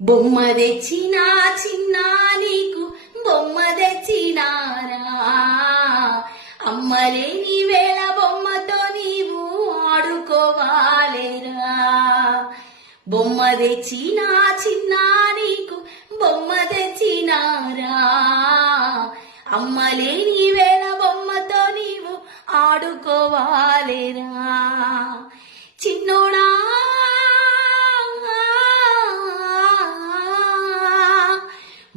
బొమ్మ తెచ్చినా చిన్నా నీకు బొమ్మ తెచ్చినారా, అమ్మలేని వేళ బొమ్మతో నీవు ఆడుకోవాలేరా. బొమ్మ తెచ్చినా చిన్నా నీకు బొమ్మ తెచ్చినారా, అమ్మలేని వేళ బొమ్మతో నీవు ఆడుకోవాలేరా. చిన్నోడా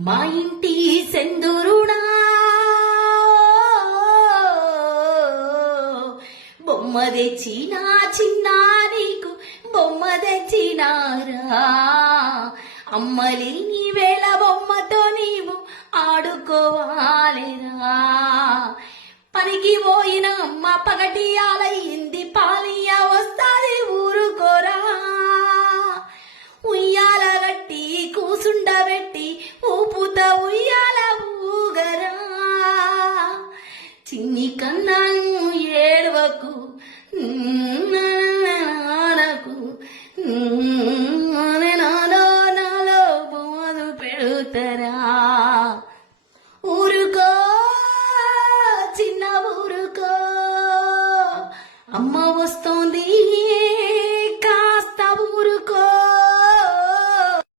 మా ఇంటి సెందురుడా, బొమ్మ తెచ్చినా చిన్నా నీకు బొమ్మ తెచ్చినారా, అమ్మలేని వేళ బొమ్మతో నీవు ఆడుకోవాలిరా. పనికి పోయిన అమ్మ పగటి ఆలయింది, పాలియ వస్తాది ఊరుకోరా. ఉయ్యాల గట్టి కూసుండబెట్టి ఊపుత ఉయ్యాల ఊగరా. చిన్ని కన్నాను ఏడవకు నానకు, నాలో నాలో బోదు పెడుతరా. ఊరుకో చిన్న ఊరుకో, అమ్మ వస్తోంది